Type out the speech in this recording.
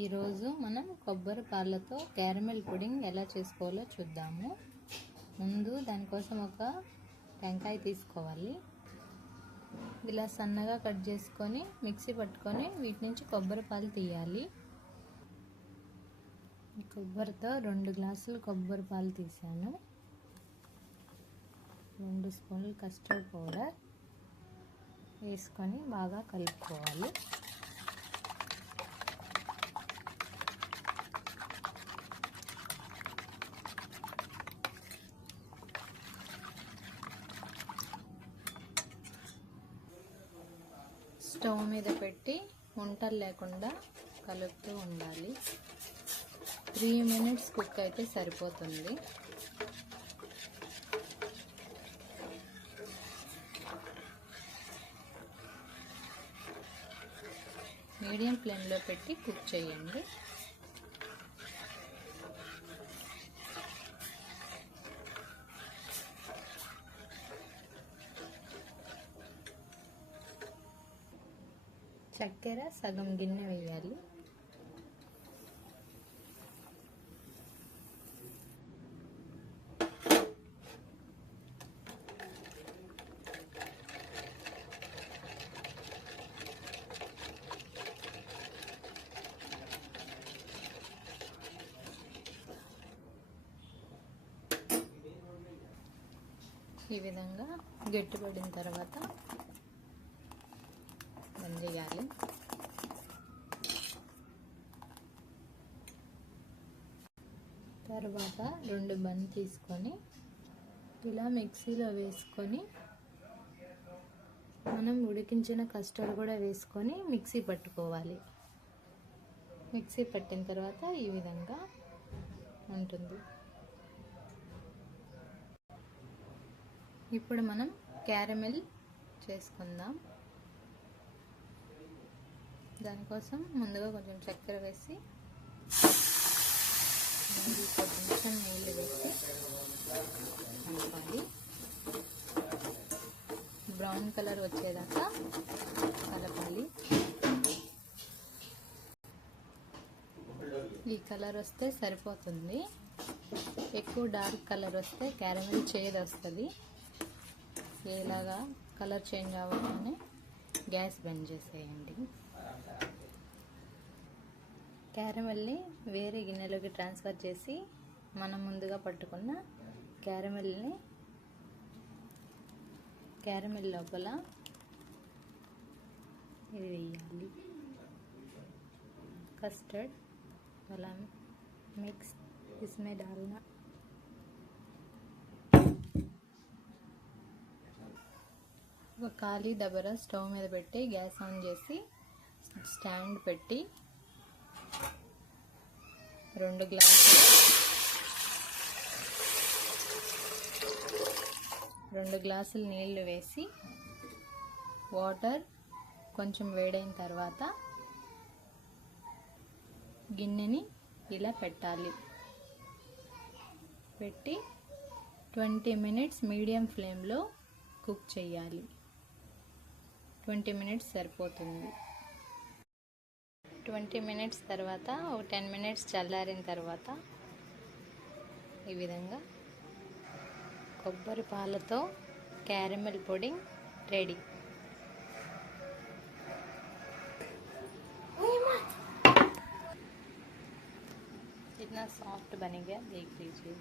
ఈరోజు మనం కొబ్బరి పాలతో క్యారమెల్ పుడింగ్ ఎలా చేసుకోవాలో చూద్దాము. ముందు దానికోసం ఒక టెంకాయ తీసుకోవాలి. ఇలా సన్నగా కట్ చేసుకొని మిక్సీ పట్టుకొని వీటి నుంచి కొబ్బరి పాలు తీయాలి. కొబ్బరితో 2 గ్లాసులు కొబ్బరి పాలు తీసాను. 2 స్పూన్లు కస్టర్డ్ పౌడర్ వేసుకొని బాగా కలుపుకోవాలి. స్టవ్ మీద పెట్టి వంటలు లేకుండా కలుపుతూ ఉండాలి. 3 మినిట్స్ కుక్ అయితే సరిపోతుంది. మీడియం ఫ్లేమ్లో పెట్టి కుక్ చేయండి. చక్కెర సగం గిన్నె వేయాలి. ఈ విధంగా గట్టిపడిన తర్వాత బంద్ చేయాలి. తర్వాత 2 బంద్ తీసుకొని ఇలా మిక్సీలో వేసుకొని మనం ఉడికించిన కస్టర్డ్ కూడా వేసుకొని మిక్సీ పట్టుకోవాలి. మిక్సీ పట్టిన తర్వాత ఈ విధంగా ఉంటుంది. ఇప్పుడు మనం క్యారమెల్ చేసుకుందాం. దానికోసం ముందుగా కొంచెం చక్కెర వేసి కొంచెం నీళ్ళు వేసి కలపాలి. బ్రౌన్ కలర్ వచ్చేదాకా కలపాలి. ఈ కలర్ వస్తే సరిపోతుంది. ఎక్కువ డార్క్ కలర్ వస్తే క్యారమెల్ చేదు వస్తుంది. ఇలాగా కలర్ చేంజ్ అవ్వగానే గ్యాస్ బంద్ చేసేయండి. క్యారమెల్ని వేరే గిన్నెలోకి ట్రాన్స్ఫర్ చేసి మనం ముందుగా పట్టుకున్న క్యారమెల్ లోపల ఇది వేయాలి. కస్టర్డ్ అలా మిక్స్ इसमें डालना. ఒక ఖాళీ దబరా స్టవ్ మీద పెట్టి గ్యాస్ ఆన్ చేసి స్టాండ్ పెట్టి 2 గ్లాసులు నీళ్లు వేసి వాటర్ కొంచెం వేడైన తర్వాత గిన్నెని ఇలా పెట్టాలి. పెట్టి 20 మినిట్స్ మీడియం ఫ్లేమ్లో కుక్ చేయాలి. 20 మినిట్స్ సరిపోతుంది. 20 మినిట్స్ తర్వాత ఒక 10 మినిట్స్ చల్లారిన తర్వాత ఈ విధంగా కొబ్బరి పాలతో క్యారమెల్ పుడింగ్ రెడీ. इतना सॉफ्ट बन गया, देख लीजिए।